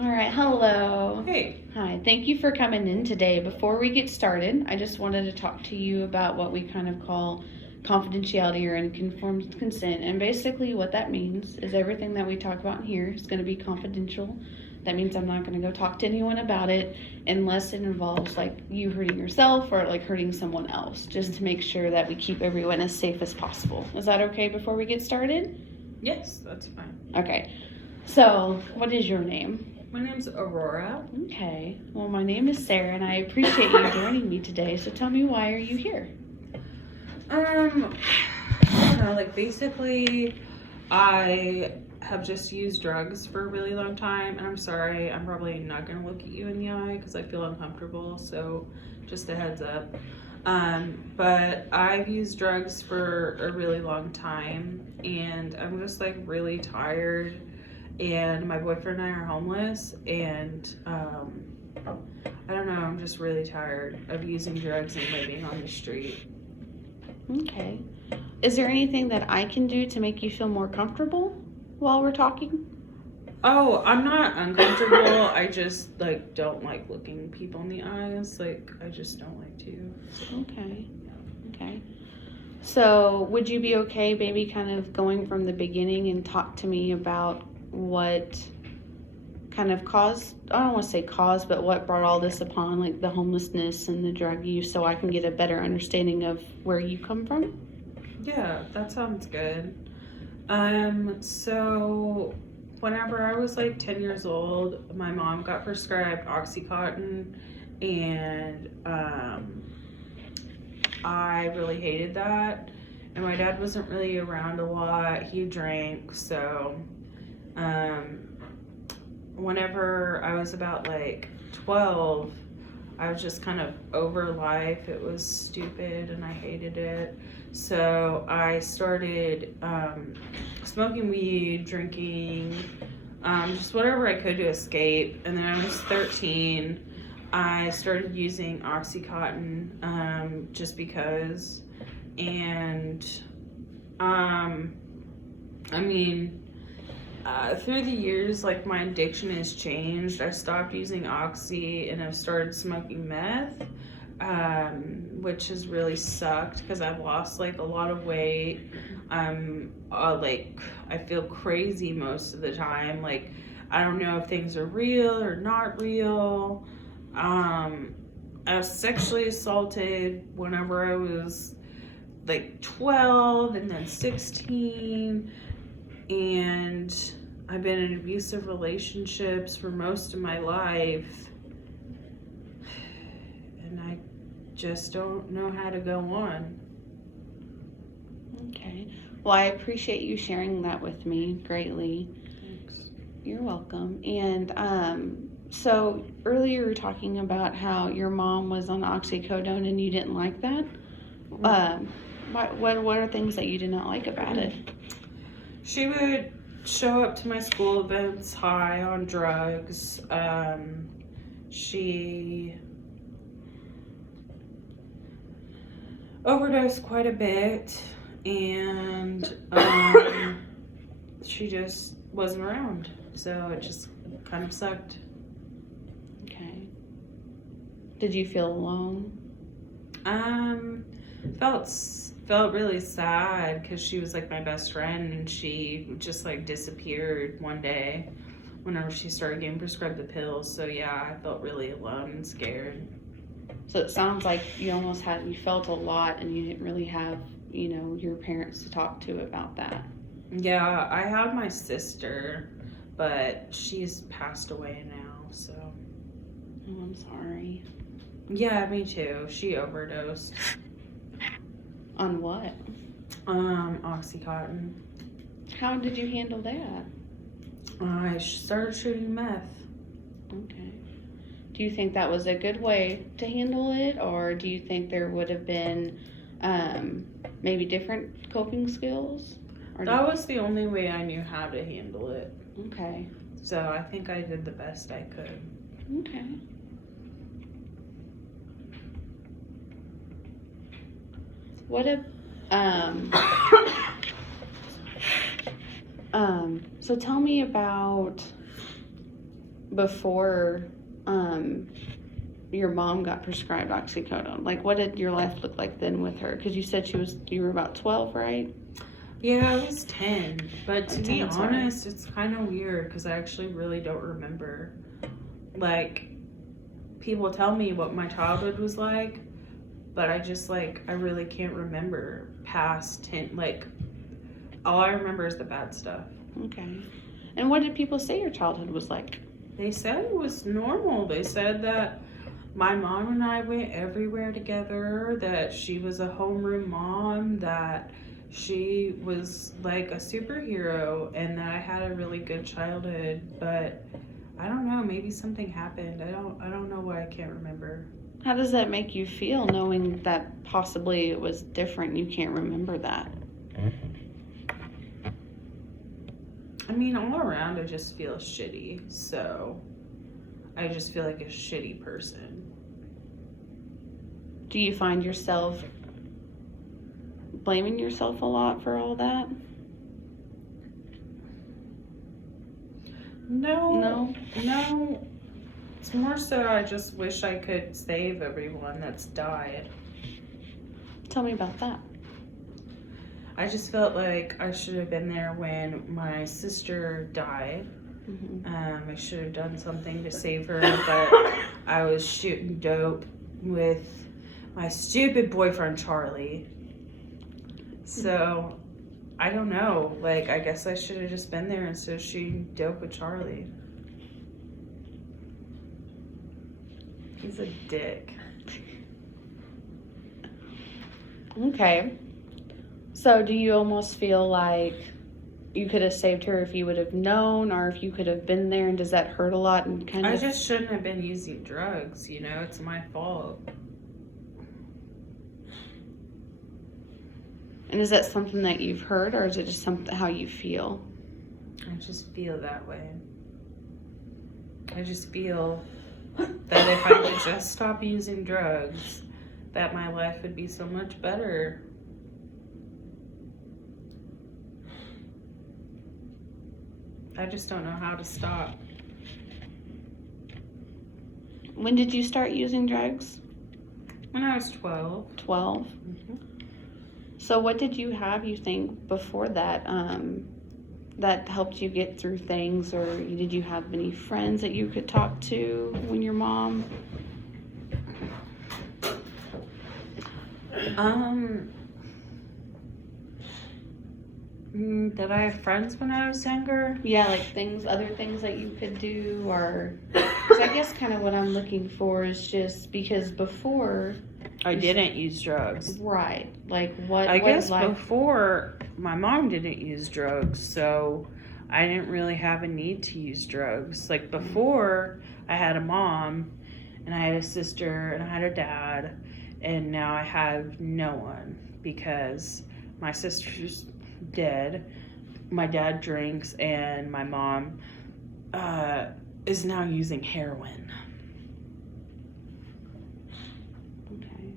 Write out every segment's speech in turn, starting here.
All right, hello. Hey. Hi, thank you for coming in today. Before we get started, I just wanted to talk to you about what we kind of call confidentiality or informed consent. And basically what that means is everything that we talk about in here is going to be confidential. That means I'm not going to go talk to anyone about it unless it involves like you hurting yourself or like hurting someone else, just to make sure that we keep everyone as safe as possible. Is that okay before we get started? Yes, that's fine. Okay. So, what is your name? My name's Aurora. Okay. Well, my name is Sarah, and I appreciate you joining me today. So tell me, why are you here? I don't know, like basically I have just used drugs for a really long time, and I'm sorry, I'm probably not gonna look at you in the eye because I feel uncomfortable, so just a heads up. But I've used drugs for a really long time, and I'm just like really tired, and my boyfriend and I are homeless, and I don't know, I'm just really tired of using drugs and living on the street. Okay. Is there anything that I can do to make you feel more comfortable while we're talking? Oh, I'm not uncomfortable. I just like don't like looking people in the eyes. Like I just don't like to. Okay. Okay. So would you be okay maybe kind of going from the beginning and talk to me about what kind of caused, I don't want to say cause, but what brought all this upon, like the homelessness and the drug use, so I can get a better understanding of where you come from? Yeah, that sounds good. So whenever I was like 10 years old, my mom got prescribed Oxycontin, and I really hated that. And my dad wasn't really around a lot. He drank, so whenever I was about like 12, I was just kind of over life. It was stupid and I hated it. So I started smoking weed, drinking, just whatever I could to escape. And then I was 13. I started using Oxycontin just because. And I mean, through the years, like my addiction has changed. I stopped using Oxy and I've started smoking meth, which has really sucked because I've lost like a lot of weight. Like I feel crazy most of the time. Like I don't know if things are real or not real. I was sexually assaulted whenever I was like 12 and then 16, and I've been in abusive relationships for most of my life, and I just don't know how to go on. Okay. Well, I appreciate you sharing that with me greatly. Thanks. You're welcome. And so earlier you were talking about how your mom was on oxycodone and you didn't like that. What are things that you did not like about it? She would show up to my school events high on drugs. She overdosed quite a bit, and she just wasn't around, so it just kind of sucked. Okay. Did you feel alone? Felt really sad because she was like my best friend, and she just like disappeared one day whenever she started getting prescribed the pills. So yeah, I felt really alone and scared. So it sounds like you felt a lot and you didn't really have, your parents to talk to about that. Yeah, I had my sister, but she's passed away now, so. Oh, I'm sorry. Yeah, me too. She overdosed. On what? Oxycontin. How did you handle that? I started shooting meth. Okay. Do you think that was a good way to handle it, or do you think there would have been maybe different coping skills? That was the only way I knew how to handle it. Okay. So I think I did the best I could. Okay. What if, so tell me about before your mom got prescribed oxycodone? Like, what did your life look like then with her? Because you said you were about 12, right? Yeah, I was 10. But to be 10, sorry. honest, it's kind of weird because I actually really don't remember. Like, people tell me what my childhood was like, but I really can't remember past 10. Like, all I remember is the bad stuff. Okay. And what did people say your childhood was like? They said it was normal. They said that my mom and I went everywhere together, that she was a homeroom mom, that she was like a superhero, and that I had a really good childhood. But I don't know, maybe something happened. I don't know why I can't remember. How does that make you feel, knowing that possibly it was different and you can't remember that? I mean, all around I just feel shitty, so I just feel like a shitty person. Do you find yourself blaming yourself a lot for all that? No. It's more so I just wish I could save everyone that's died. Tell me about that. I just felt like I should have been there when my sister died. Mm-hmm. I should have done something to save her, but I was shooting dope with my stupid boyfriend Charlie. So I don't know. Like, I guess I should have just been there instead of shooting dope with Charlie. He's a dick. Okay. So do you almost feel like you could have saved her if you would have known, or if you could have been there, and does that hurt a lot? And I just shouldn't have been using drugs, you know? It's my fault. And is that something that you've heard, or is it just something how you feel? I just feel that way. I just feel that if I would just stop using drugs, that my life would be so much better. I just don't know how to stop. When did you start using drugs? When I was 12. 12? Mm-hmm. So what did you have, you think, before that, that helped you get through things? Or did you have any friends that you could talk to when your mom? Did I have friends when I was younger? Yeah, like other things that you could do, or... Because I guess kind of what I'm looking for is just because before... I didn't use drugs. Right. Like what... I guess like... before, my mom didn't use drugs, so I didn't really have a need to use drugs. Like before, I had a mom, and I had a sister, and I had a dad, and now I have no one because my sister's dead, my dad drinks, and my mom is now using heroin. Okay.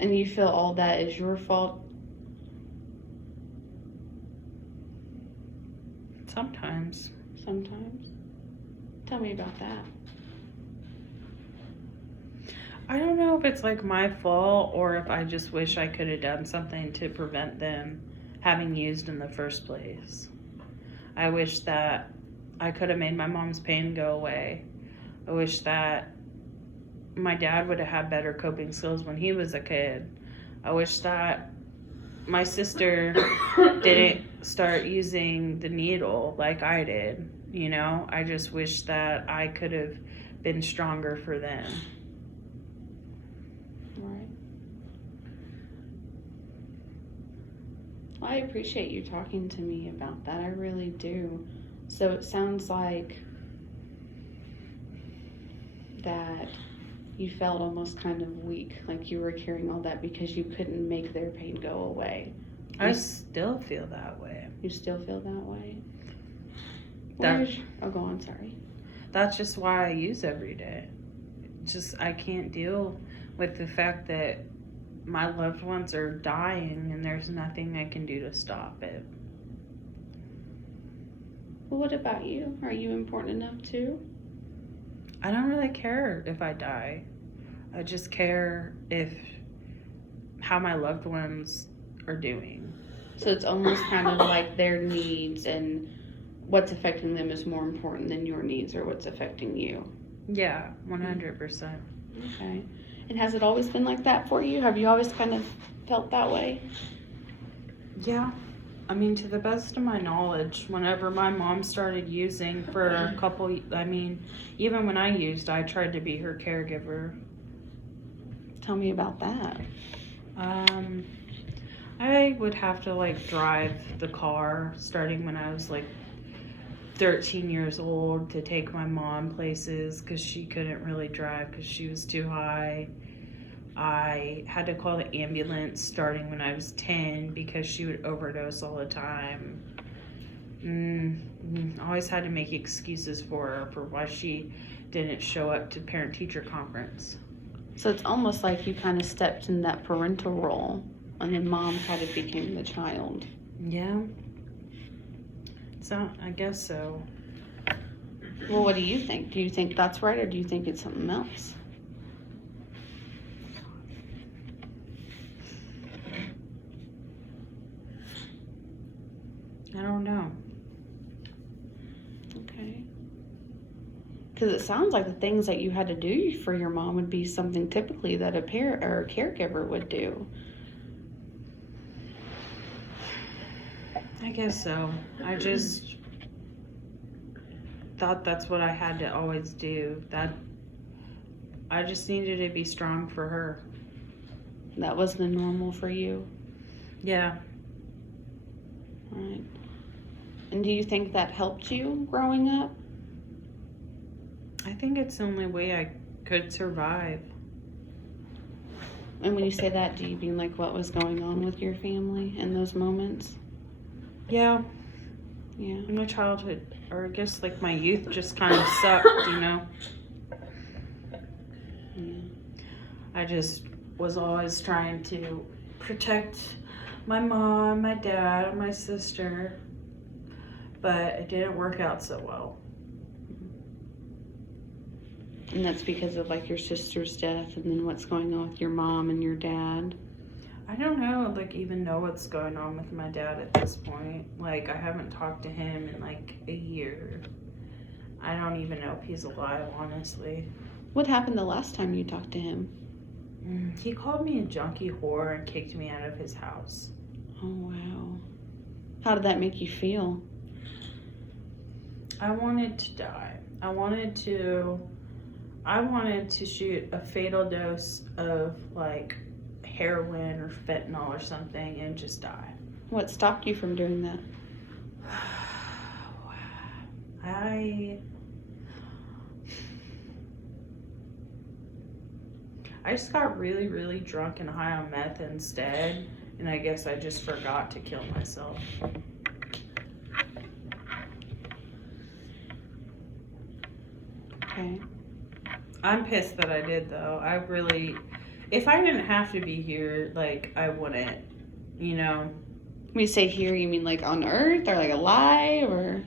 And you feel all that is your fault? Sometimes. Sometimes? Tell me about that. I don't know if it's like my fault or if I just wish I could have done something to prevent them having used in the first place. I wish that I could have made my mom's pain go away. I wish that my dad would have had better coping skills when he was a kid. I wish that my sister didn't start using the needle like I did. You know, I just wish that I could have been stronger for them. Right. Well, I appreciate you talking to me about that. I really do. So it sounds like that you felt almost kind of weak, like you were carrying all that because you couldn't make their pain go away. I still feel that way. You still feel that way? Oh, go on, sorry. That's just why I use every day. Just, I can't deal with the fact that my loved ones are dying and there's nothing I can do to stop it. Well, what about you? Are you important enough too? I don't really care if I die. I just care how my loved ones are doing. So it's almost kind of like their needs and what's affecting them is more important than your needs or what's affecting you. Yeah, 100%. Okay. And has it always been like that for you? Have you always kind of felt that way? Yeah. I mean, to the best of my knowledge, whenever my mom started using for a couple, even when I used, I tried to be her caregiver. Tell me about that. I would have to like drive the car starting when I was like 13 years old to take my mom places because she couldn't really drive because she was too high. I had to call the ambulance starting when I was 10 because she would overdose all the time. Always had to make excuses for her for why she didn't show up to parent-teacher conference. So it's almost like you kind of stepped in that parental role and then mom kind of became the child. Yeah. So, I guess so. Well, what do you think? Do you think that's right or do you think it's something else? I don't know. Okay. Because it sounds like the things that you had to do for your mom would be something typically that a parent or a caregiver would do. I guess so. I just thought that's what I had to always do. That I just needed to be strong for her. That wasn't normal for you. Yeah. Right. And do you think that helped you growing up? I think it's the only way I could survive. And when you say that, do you mean like what was going on with your family in those moments? Yeah. Yeah. In my childhood, or I guess like my youth just kind of sucked, you know? Yeah. I just was always trying to protect my mom, my dad, and my sister, but it didn't work out so well. And that's because of like your sister's death and then what's going on with your mom and your dad. I don't know, even know what's going on with my dad at this point. Like, I haven't talked to him in like a year. I don't even know if he's alive, honestly. What happened the last time you talked to him? He called me a junkie whore and kicked me out of his house. Oh, wow. How did that make you feel? I wanted to die. I wanted to shoot a fatal dose of like heroin or fentanyl or something and just die. What stopped you from doing that? I just got really, really drunk and high on meth instead, and I guess I just forgot to kill myself. Okay. I'm pissed that I did, though. If I didn't have to be here, like, I wouldn't, you know? When you say here, you mean like on Earth or like alive or?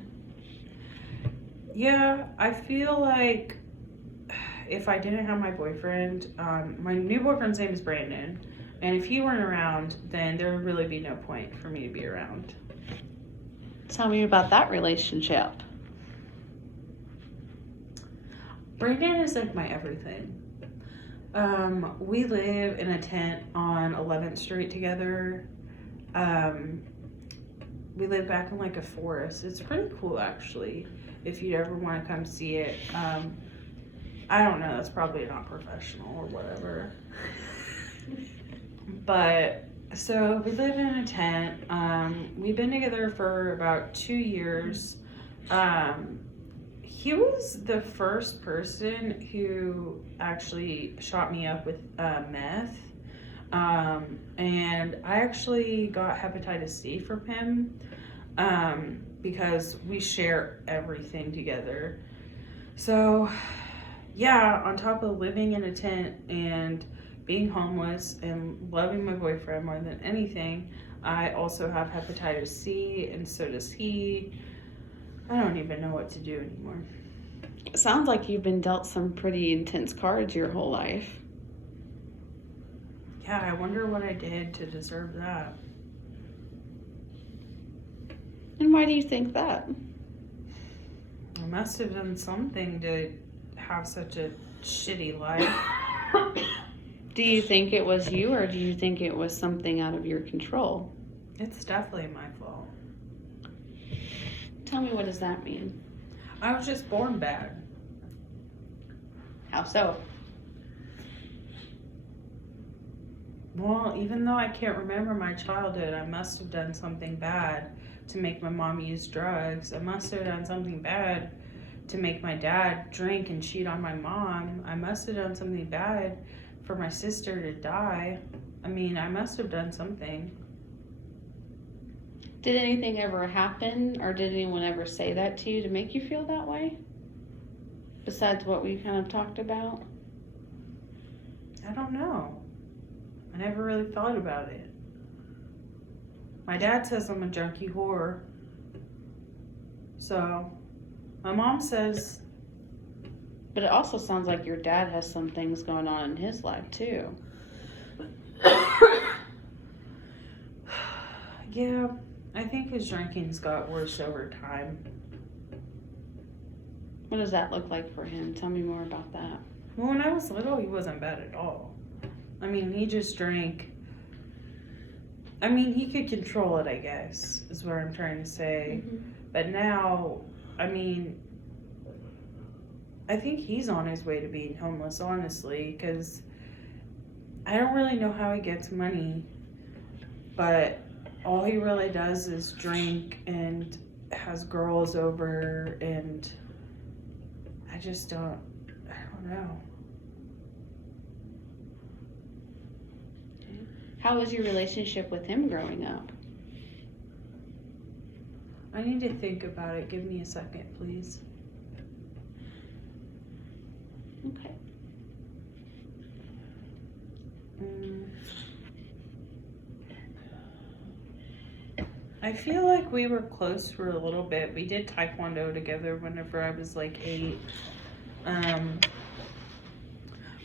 Yeah, I feel like if I didn't have my boyfriend, my new boyfriend's name is Brandon, and if he weren't around, then there would really be no point for me to be around. Tell me about that relationship. Brandon is like my everything. We live in a tent on 11th Street together. We live back in like a forest. It's pretty cool, actually, if you'd ever want to come see it. I don't know, that's probably not professional or whatever. But, so we live in a tent. We've been together for about 2 years. He was the first person who actually shot me up with meth. And I actually got hepatitis C from him because we share everything together. So, yeah, on top of living in a tent and being homeless and loving my boyfriend more than anything, I also have hepatitis C, and so does he. I don't even know what to do anymore. It sounds like you've been dealt some pretty intense cards your whole life. Yeah, I wonder what I did to deserve that. And why do you think that? I must have done something to have such a shitty life. Do you think it was you, or do you think it was something out of your control? It's definitely my fault. Tell me, what does that mean? I was just born bad. How so? Well, even though I can't remember my childhood, I must have done something bad to make my mom use drugs. I must have done something bad to make my dad drink and cheat on my mom. I must have done something bad for my sister to die. I mean, I must have done something. Did anything ever happen, or did anyone ever say that to you to make you feel that way? Besides what we kind of talked about? I don't know. I never really thought about it. My dad says I'm a junkie whore. So, my mom says... But it also sounds like your dad has some things going on in his life, too. Yeah, I think his drinking's got worse over time. What does that look like for him? Tell me more about that. Well, when I was little, he wasn't bad at all. I mean, he just drank. I mean, he could control it, I guess, is what I'm trying to say. Mm-hmm. But now, I mean, I think he's on his way to being homeless, honestly, because I don't really know how he gets money, but all he really does is drink and has girls over, and I don't know. How was your relationship with him growing up? I need to think about it. Give me a second, please. Okay. I feel like we were close for a little bit. We did taekwondo together whenever I was like 8.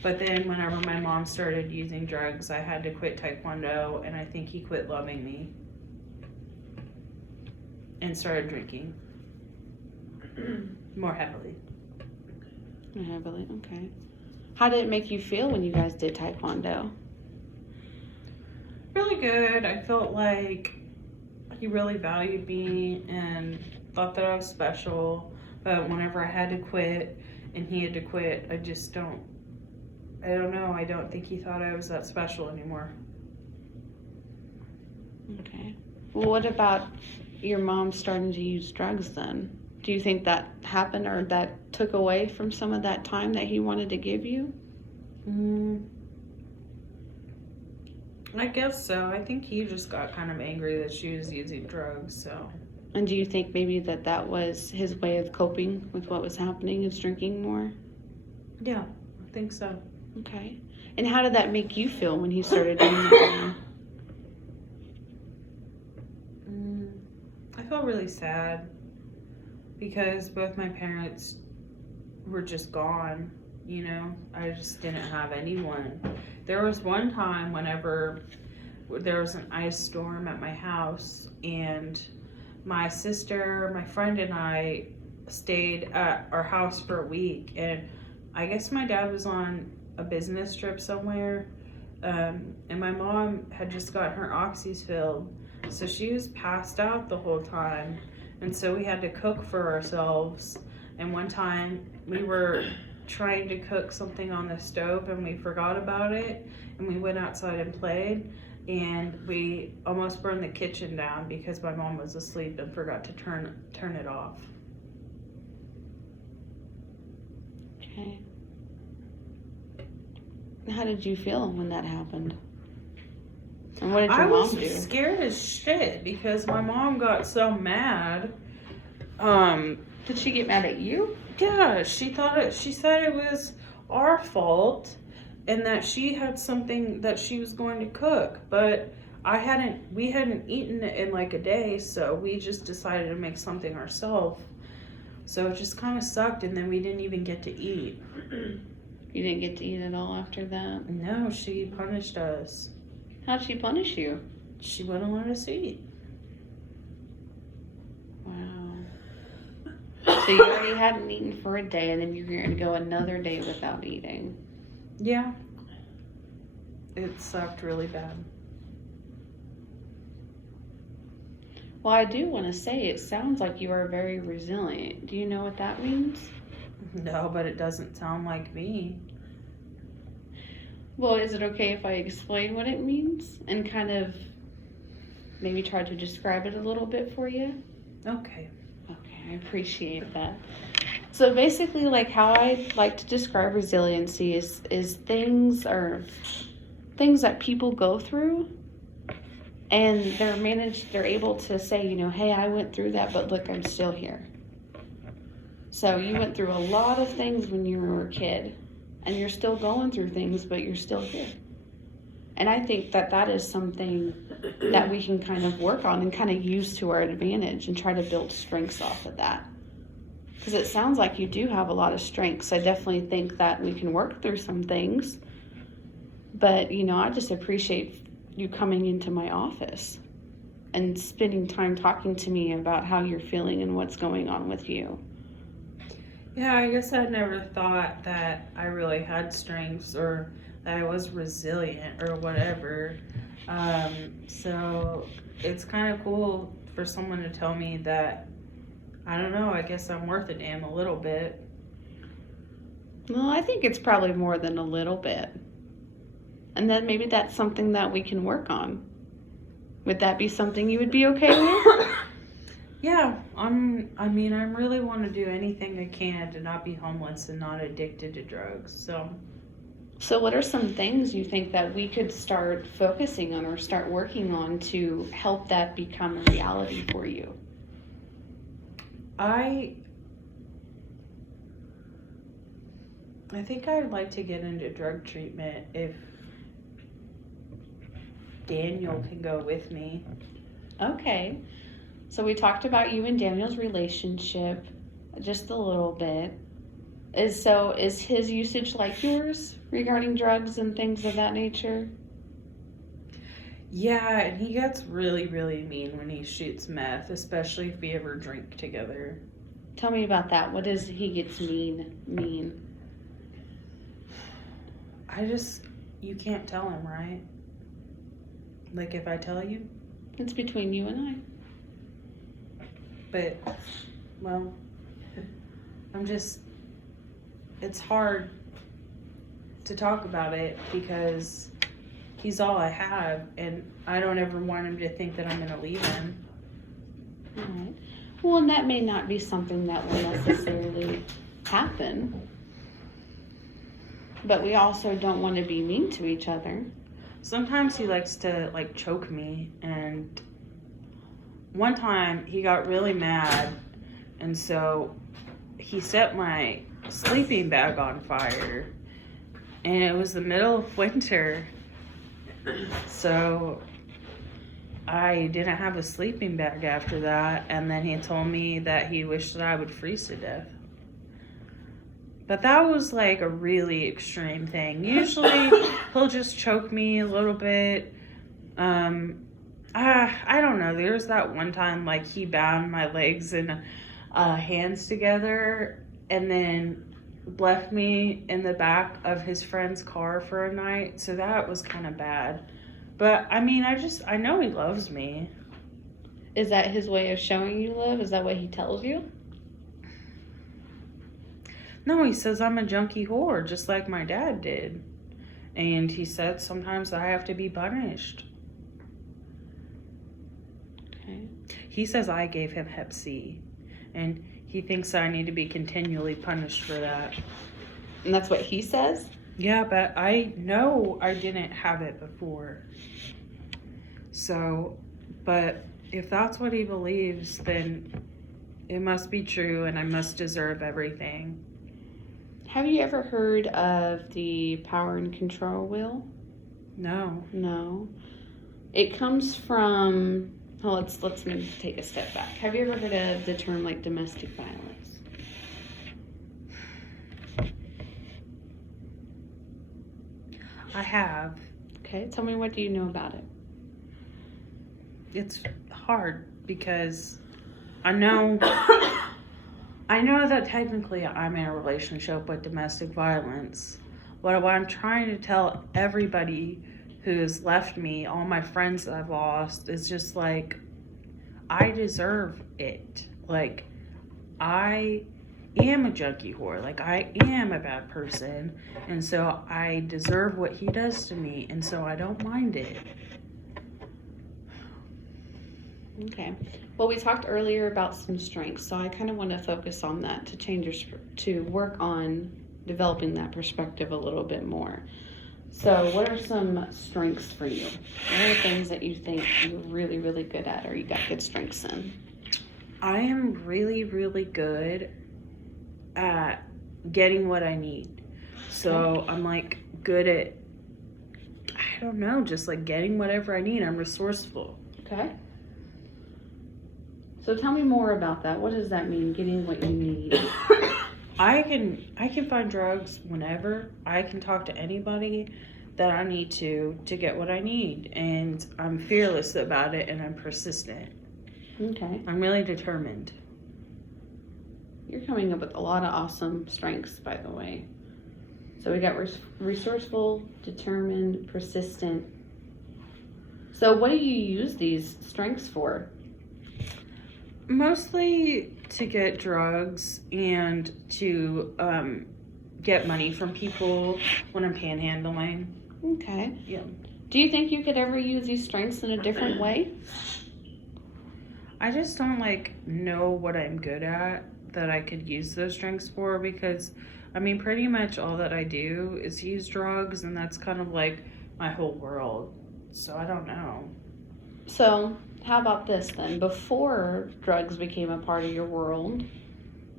But then whenever my mom started using drugs, I had to quit taekwondo, and I think he quit loving me and started drinking more heavily. Heavily, okay. How did it make you feel when you guys did taekwondo? Really good. I felt like he really valued me and thought that I was special. But whenever I had to quit and he had to quit, I don't know. I don't think he thought I was that special anymore. Okay. Well, what about your mom starting to use drugs then? Do you think that happened, or that took away from some of that time that he wanted to give you? I guess so. I think he just got kind of angry that she was using drugs, so. And do you think maybe that was his way of coping with what was happening, is drinking more? Yeah, I think so. Okay. And how did that make you feel when he started doing that? I felt really sad because both my parents were just gone, you know? I just didn't have anyone. There was one time whenever there was an ice storm at my house, and my sister, my friend, and I stayed at our house for a week, and I guess my dad was on a business trip somewhere, and my mom had just got her oxys filled, so she was passed out the whole time, and so we had to cook for ourselves. And one time we were trying to cook something on the stove and we forgot about it, and we went outside and played, and we almost burned the kitchen down because my mom was asleep and forgot to turn it off. Okay. How did you feel when that happened? And what did your mom do? I was scared as shit because my mom got so mad. Did she get mad at you? Yeah, she said it was our fault and that she had something that she was going to cook, but we hadn't eaten it in like a day, so we just decided to make something ourselves. So it just kind of sucked, and then we didn't even get to eat. You didn't get to eat at all after that? No, she punished us. How'd she punish you? She wouldn't let us eat. Wow. So you already hadn't eaten for a day, and then you're going to go another day without eating. Yeah. It sucked really bad. Well, I do want to say it sounds like you are very resilient. Do you know what that means? No, but it doesn't sound like me. Well, is it okay if I explain what it means and kind of maybe try to describe it a little bit for you? Okay. Okay, I appreciate that. So basically, like how I like to describe resiliency is things that people go through, and they're able to say, you know, hey, I went through that, but look, I'm still here. So you went through a lot of things when you were a kid, and you're still going through things, but you're still here. And I think that is something that we can kind of work on and kind of use to our advantage and try to build strengths off of that. Because it sounds like you do have a lot of strengths. I definitely think that we can work through some things. But, you know, I just appreciate you coming into my office and spending time talking to me about how you're feeling and what's going on with you. Yeah, I guess I never thought that I really had strengths or that I was resilient or whatever. So it's kind of cool for someone to tell me that, I don't know, I guess I'm worth a damn a little bit. Well, I think it's probably more than a little bit. And then maybe that's something that we can work on. Would that be something you would be okay with? Yeah, I really want to do anything I can to not be homeless and not addicted to drugs. So what are some things you think that we could start focusing on or start working on to help that become a reality for you? I think I'd like to get into drug treatment if Daniel can go with me. Okay. So we talked about you and Daniel's relationship just a little bit. Is his usage like yours regarding drugs and things of that nature? Yeah, and he gets really, really mean when he shoots meth, especially if we ever drink together. Tell me about that. What does he gets mean? You can't tell him, right? Like if I tell you? It's between you and I. But, well, it's hard to talk about it because he's all I have, and I don't ever want him to think that I'm going to leave him. All right. Well, and that may not be something that will necessarily happen, but we also don't want to be mean to each other. Sometimes he likes to, choke me, and one time he got really mad, and so he set my sleeping bag on fire, and it was the middle of winter, so I didn't have a sleeping bag after that, and then he told me that he wished that I would freeze to death. But that was like a really extreme thing. Usually he'll just choke me a little bit. I don't know. There was that one time he bound my legs and hands together and then left me in the back of his friend's car for a night. So that was kind of bad. But I know he loves me. Is that his way of showing you love? Is that what he tells you? No, he says I'm a junkie whore, just like my dad did. And he said sometimes I have to be punished. Okay. He says I gave him Hep C, and he thinks I need to be continually punished for that. And that's what he says? Yeah, but I know I didn't have it before. So, but if that's what he believes, then it must be true, and I must deserve everything. Have you ever heard of the power and control wheel? No. No. It comes from, let's maybe take a step back. Have you ever heard of the term domestic violence? I have. Okay, tell me, what do you know about it? It's hard because I know that technically I'm in a relationship with domestic violence. But what I'm trying to tell everybody who's left me, all my friends that I've lost, is just like, I deserve it. Like, I am a junkie whore. Like, I am a bad person. And so I deserve what he does to me. And so I don't mind it. Okay. Well, we talked earlier about some strengths, so I kind of want to focus on that to to work on developing that perspective a little bit more. So, what are some strengths for you? What are the things that you think you're really, really good at, or you got good strengths in? I am really, really good at getting what I need. So I'm like good at, I don't know, just like getting whatever I need. I'm resourceful. Okay. So tell me more about that. What does that mean, getting what you need? I can find drugs whenever. I can talk to anybody that I need to get what I need. And I'm fearless about it, and I'm persistent. Okay. I'm really determined. You're coming up with a lot of awesome strengths, by the way. So we got resourceful, determined, persistent. So what do you use these strengths for? Mostly to get drugs and to get money from people when I'm panhandling. Okay. Yeah. Do you think you could ever use these strengths in a different way? I just don't know what I'm good at that I could use those strengths for, because I mean pretty much all that I do is use drugs, and that's kind of like my whole world. So I don't know. So how about this then? Before drugs became a part of your world,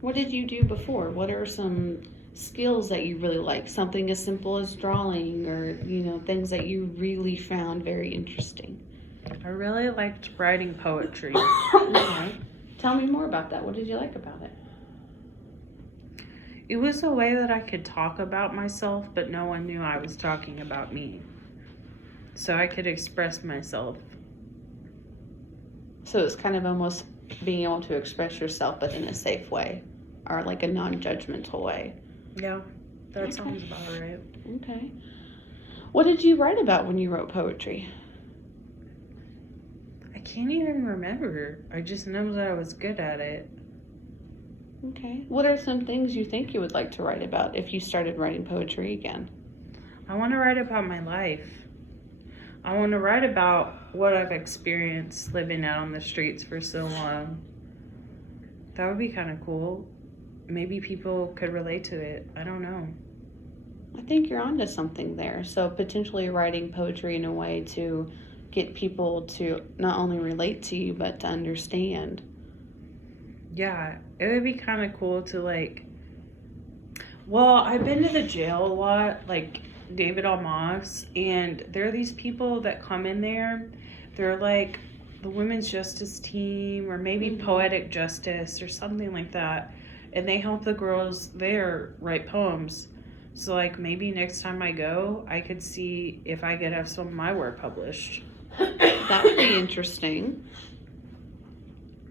what did you do before? What are some skills that you really like? Something as simple as drawing, or things that you really found very interesting. I really liked writing poetry. Okay. Tell me more about that. What did you like about it? It was a way that I could talk about myself, but no one knew I was talking about me. So I could express myself. So it's kind of almost being able to express yourself, but in a safe way, or like a non-judgmental way. Yeah, that sounds about right. Okay. What did you write about when you wrote poetry? I can't even remember. I just know that I was good at it. Okay. What are some things you think you would like to write about if you started writing poetry again? I want to write about my life. I want to write about what I've experienced living out on the streets for so long. That would be kind of cool. Maybe people could relate to it. I don't know. I think you're onto something there. So potentially writing poetry in a way to get people to not only relate to you, but to understand. Yeah, it would be kind of cool to well, I've been to the jail a lot, like David Almas, and there are these people that come in there. They're like the women's justice team, or maybe poetic justice or something like that. And they help the girls there write poems. So maybe next time I go, I could see if I could have some of my work published. That would be interesting.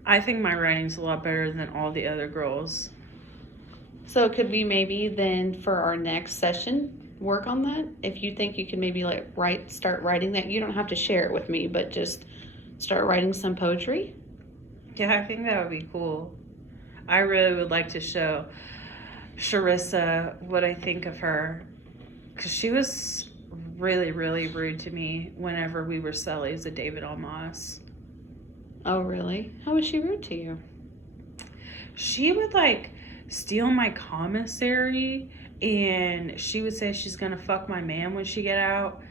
I think my writing's a lot better than all the other girls. So could we maybe then for our next session work on that? If you think you can maybe start writing that. You don't have to share it with me, but just start writing some poetry. Yeah, I think that would be cool. I really would like to show Sharissa what I think of her, because she was really, really rude to me whenever we were cellies at David Almas. Oh, really? How was she rude to you? She would steal my commissary, and she would say she's gonna fuck my man when she get out.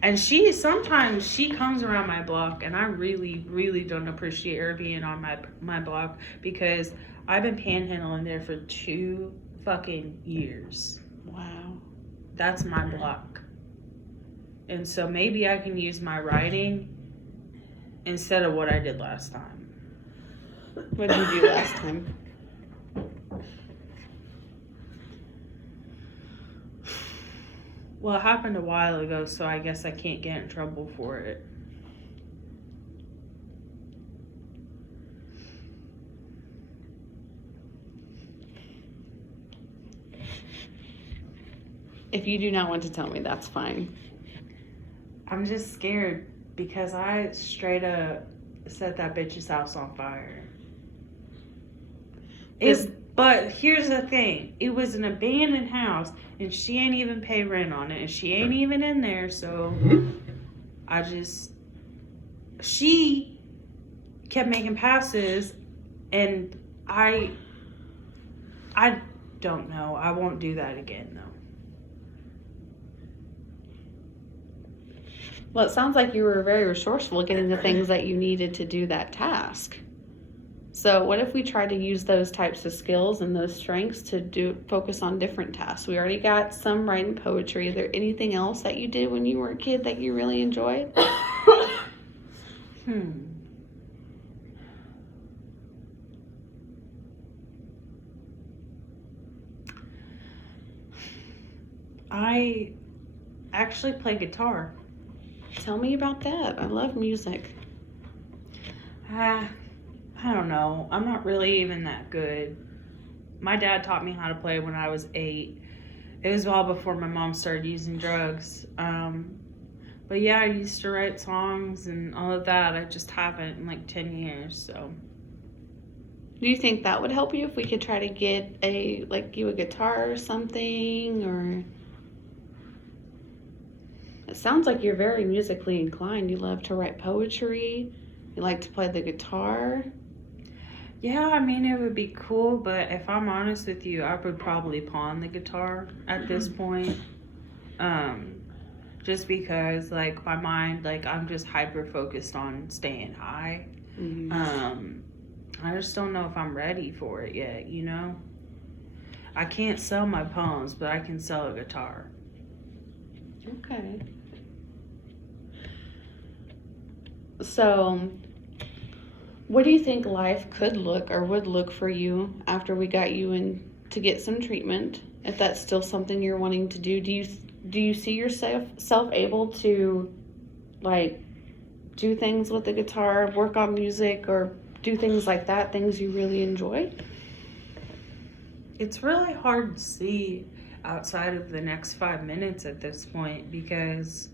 And sometimes she comes around my block, and I really, really don't appreciate her being on my block, because I've been panhandling there for 2 fucking years. Wow. That's my block. And so maybe I can use my writing instead of what I did last time. What did you do last time? Well, it happened a while ago, so I guess I can't get in trouble for it. If you do not want to tell me, that's fine. I'm just scared because I straight up set that bitch's house on fire. But here's the thing. It was an abandoned house, and she ain't even paid rent on it, and she ain't even in there, so she kept making passes, and I don't know. I won't do that again, though. Well, it sounds like you were very resourceful getting the things that you needed to do that task. So what if we try to use those types of skills and those strengths to focus on different tasks? We already got some writing poetry. Is there anything else that you did when you were a kid that you really enjoyed? I actually play guitar. Tell me about that. I love music. I don't know. I'm not really even that good. My dad taught me how to play when I was 8. It was well before my mom started using drugs. But yeah, I used to write songs and all of that. I just haven't in like 10 years, so. Do you think that would help you if we could try to get a guitar or something? Or it sounds like you're very musically inclined. You love to write poetry. You like to play the guitar. Yeah, I mean, it would be cool, but if I'm honest with you, I would probably pawn the guitar at this point. Just because, like, my mind, like, I'm just hyper-focused on staying high. Mm-hmm. I just don't know if I'm ready for it yet, you know? I can't sell my poems, but I can sell a guitar. Okay. So, what do you think life could look or would look for you after we got you in to get some treatment? If that's still something you're wanting to do, do you see yourself able to, like, do things with the guitar, work on music, or do things like that, things you really enjoy? It's really hard to see outside of the next 5 minutes at this point because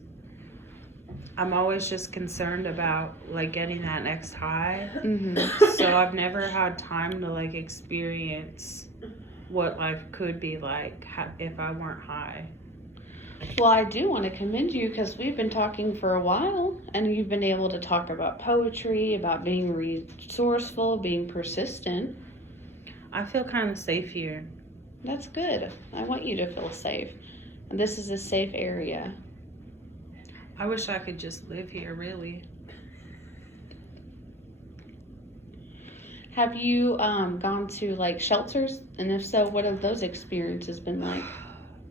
I'm always just concerned about, like, getting that next high. Mm-hmm. So I've never had time to, like, experience what life could be like if I weren't high. Well, I do want to commend you because we've been talking for a while and you've been able to talk about poetry, about being resourceful, being persistent. I feel kind of safe here. That's good. I want you to feel safe. And this is a safe area. I wish I could just live here, really. Have you gone to, like, shelters? And if so, what have those experiences been like?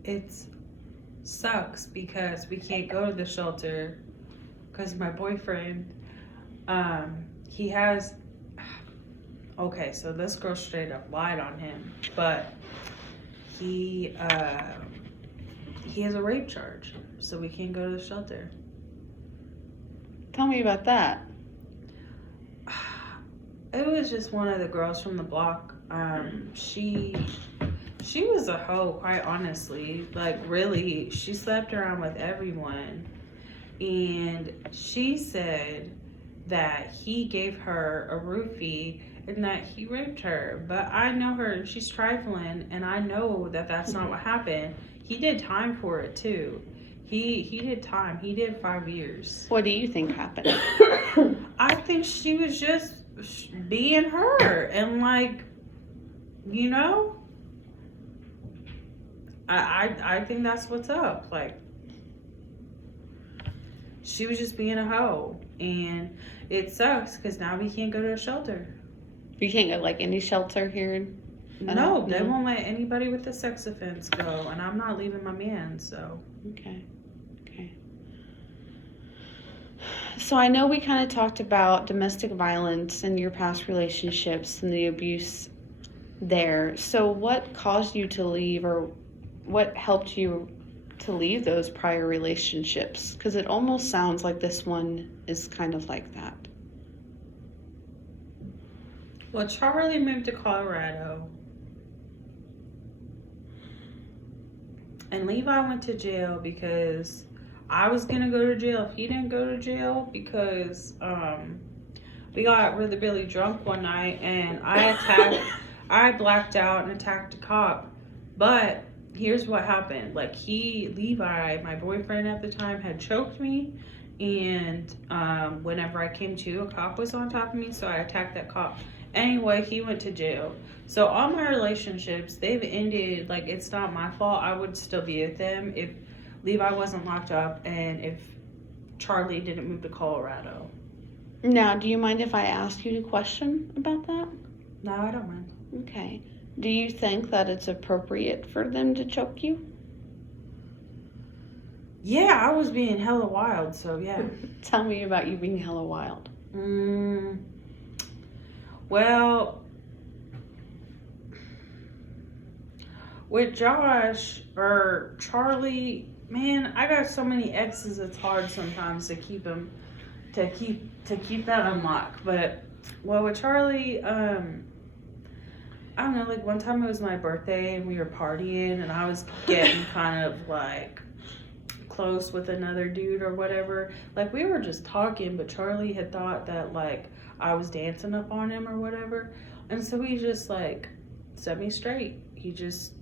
It sucks because we can't go to the shelter because my boyfriend, he has, okay, so this girl straight up lied on him, but he has a rape charge, so we can't go to the shelter. Tell me about that. It was just one of the girls from the block. She was a hoe, quite honestly. Like, really, she slept around with everyone. And she said that he gave her a roofie and that he raped her. But I know her, and she's trifling, and I know that that's not what happened. He did time for it, too. He did time. He did 5 years. What do you think happened? I think she was just being her and, like, you know, I think that's what's up. Like, she was just being a hoe, and it sucks because now we can't go to a shelter. You can't go, like, any shelter here? No, they won't let anybody with a sex offense go, and I'm not leaving my man, so. Okay. So I know we kind of talked about domestic violence and your past relationships and the abuse there. So what caused you to leave, or what helped you to leave those prior relationships? Because it almost sounds like this one is kind of like that. Well, Charlie moved to Colorado. And Levi went to jail because I was going to go to jail if he didn't go to jail, because we got really, really drunk one night and I blacked out and attacked a cop. But here's what happened. Like, Levi, my boyfriend at the time, had choked me. And whenever I came to, a cop was on top of me, so I attacked that cop. Anyway, he went to jail. So all my relationships, they've ended. Like, it's not my fault. I would still be with them if Levi wasn't locked up and if Charlie didn't move to Colorado. Now, do you mind if I ask you a question about that? No, I don't mind. Okay. Do you think that it's appropriate for them to choke you? Yeah, I was being hella wild, so yeah. Tell me about you being hella wild. Well, with Josh or Charlie, man, I got so many exes. It's hard sometimes to keep them, to keep that unlocked. But well, with Charlie, I don't know. Like, one time it was my birthday and we were partying, and I was getting kind of like close with another dude or whatever. Like, we were just talking, but Charlie had thought that like I was dancing up on him or whatever, and so he just like set me straight. He just,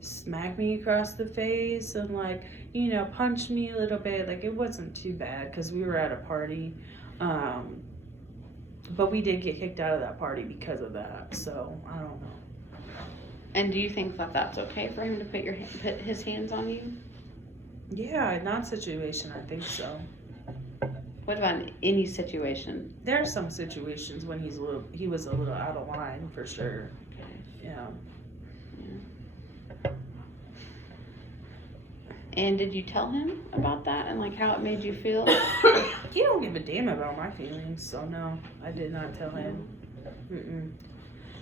smacked me across the face and like, punched me a little bit. Like, it wasn't too bad because we were at a party, but we did get kicked out of that party because of that. So I don't know. And do you think that that's okay for him to put his hands on you? Yeah, in that situation, I think so. What about in any situation? There are some situations when he was a little out of line, for sure. Okay. Yeah. And did you tell him about that and like how it made you feel? He don't give a damn about my feelings, so no, I did not tell him.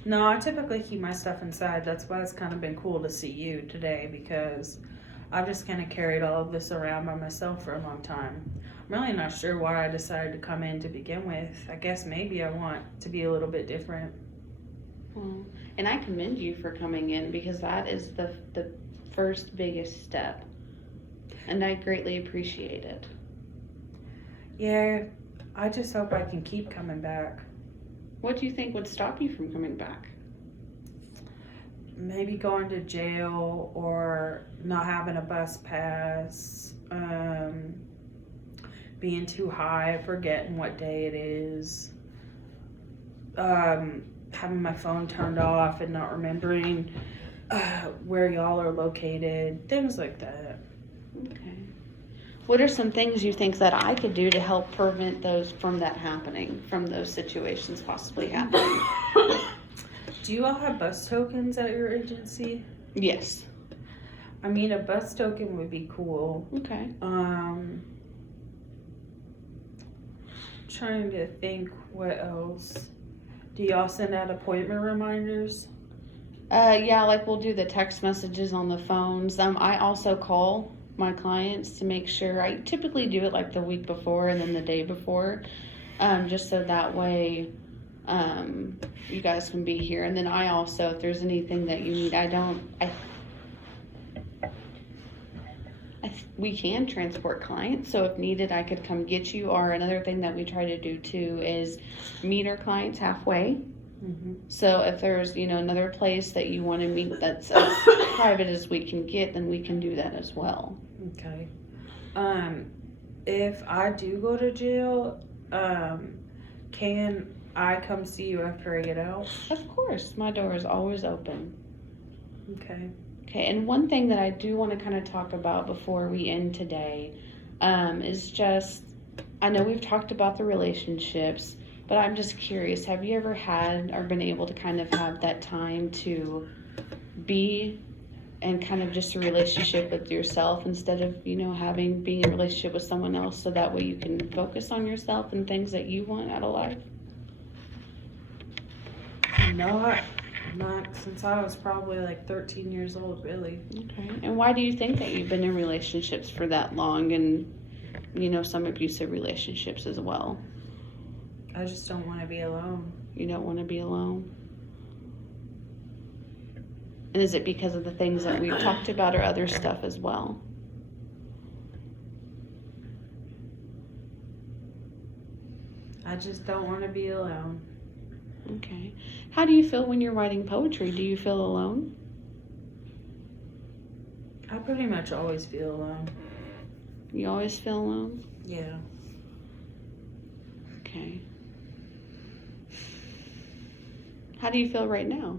No, I typically keep my stuff inside. That's why it's kind of been cool to see you today, because I've just kind of carried all of this around by myself for a long time. I'm really not sure why I decided to come in to begin with. I guess maybe I want to be a little bit different. Well, and I commend you for coming in, because that is the first biggest step. And I greatly appreciate it. Yeah, I just hope I can keep coming back. What do you think would stop you from coming back? Maybe going to jail or not having a bus pass, being too high, forgetting what day it is, having my phone turned off and not remembering where y'all are located, things like that. Okay. What are some things you think that I could do to help prevent those from those situations possibly happening? Do you all have bus tokens at your agency? Yes. I mean, a bus token would be cool. Okay. Trying to think what else. Do y'all send out appointment reminders? Yeah, like we'll do the text messages on the phones. I also call my clients to make sure. I typically do it like the week before and then the day before, just so that way you guys can be here. And then I also, if there's anything that you need, we can transport clients, so if needed I could come get you. Or another thing that we try to do too is meet our clients halfway. So if there's another place that you want to meet that's as private as we can get, then we can do that as well. Okay. If I do go to jail, can I come see you after I get out? Of course, my door is always open. Okay. Okay, and one thing that I do want to kind of talk about before we end today is just, I know we've talked about the relationships, but I'm just curious, have you ever had or been able to kind of have that time to be and kind of just a relationship with yourself instead of, being in a relationship with someone else, so that way you can focus on yourself and things that you want out of life? Not since I was probably like 13 years old, really. Okay. And why do you think that you've been in relationships for that long and, some abusive relationships as well? I just don't want to be alone. You don't want to be alone? And is it because of the things that we've talked about or other stuff as well? I just don't want to be alone. Okay. How do you feel when you're writing poetry? Do you feel alone? I pretty much always feel alone. You always feel alone? Yeah. Okay. How do you feel right now?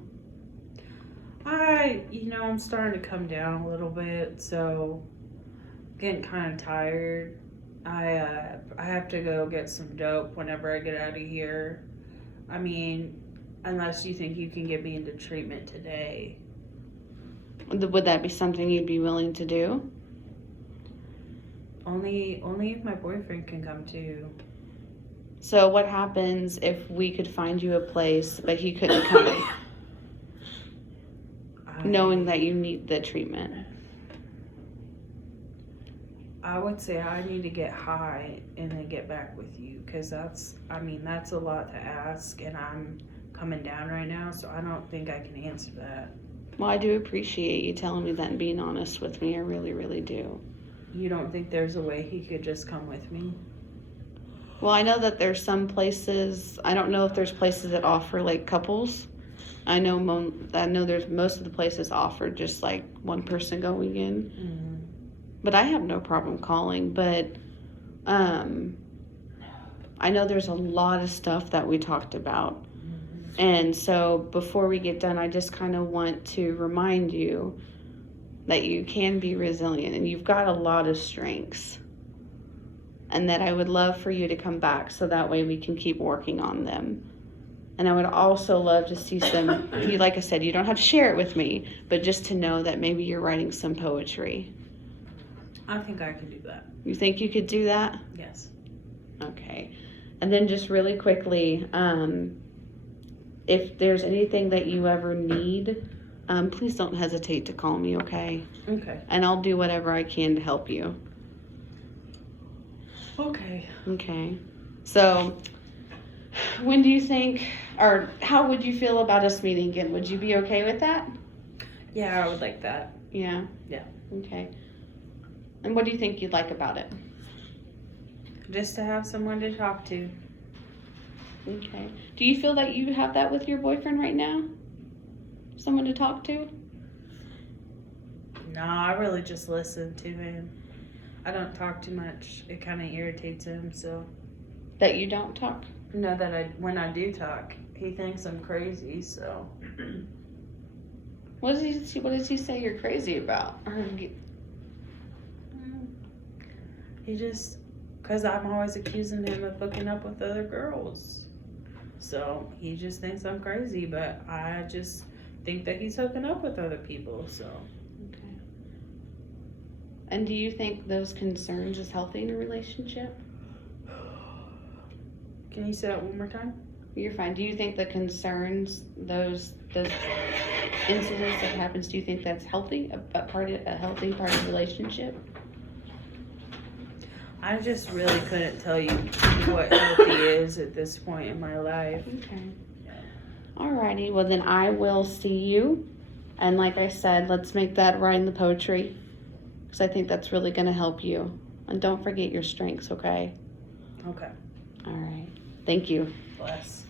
I'm starting to come down a little bit, so getting kind of tired. I have to go get some dope whenever I get out of here. I mean, unless you think you can get me into treatment today. Would that be something you'd be willing to do? Only if my boyfriend can come too. So what happens if we could find you a place, but he couldn't come, knowing that you need the treatment? I would say I need to get high and then get back with you, because that's a lot to ask, and I'm coming down right now, so I don't think I can answer that. Well, I do appreciate you telling me that and being honest with me. I really, really do. You don't think there's a way he could just come with me? Well, I know that there's some places, I don't know if there's places that offer like couples. I know there's most of the places offer just like one person going in. Mm-hmm. But I have no problem calling, but I know there's a lot of stuff that we talked about. Mm-hmm. And so before we get done, I just kind of want to remind you that you can be resilient and you've got a lot of strengths. And that I would love for you to come back so that way we can keep working on them. And I would also love to see some, like I said, you don't have to share it with me, but just to know that maybe you're writing some poetry. I think I can do that. You think you could do that? Yes. Okay. And then just really quickly, if there's anything that you ever need, please don't hesitate to call me, okay? Okay. And I'll do whatever I can to help you. Okay. Okay. So, when do you think, or how would you feel about us meeting again? Would you be okay with that? Yeah, I would like that. Yeah? Yeah. Okay. And what do you think you'd like about it? Just to have someone to talk to. Okay. Do you feel that you have that with your boyfriend right now? Someone to talk to? No, I really just listen to him. I don't talk too much. It kind of irritates him, so. That you don't talk? No, when I do talk, he thinks I'm crazy, so. What does he say you're crazy about? He just, because I'm always accusing him of hooking up with other girls. So he just thinks I'm crazy, but I just think that he's hooking up with other people, so. Okay. And do you think those concerns is healthy in a relationship? Can you say that one more time? You're fine. Do you think the concerns, those incidents that happens, do you think that's healthy? A healthy part of the relationship? I just really couldn't tell you what healthy is at this point in my life. Okay. Alrighty. Well, then I will see you. And like I said, let's make that writing the poetry, because I think that's really going to help you. And don't forget your strengths, okay? Okay. All right. Thank you. Bless.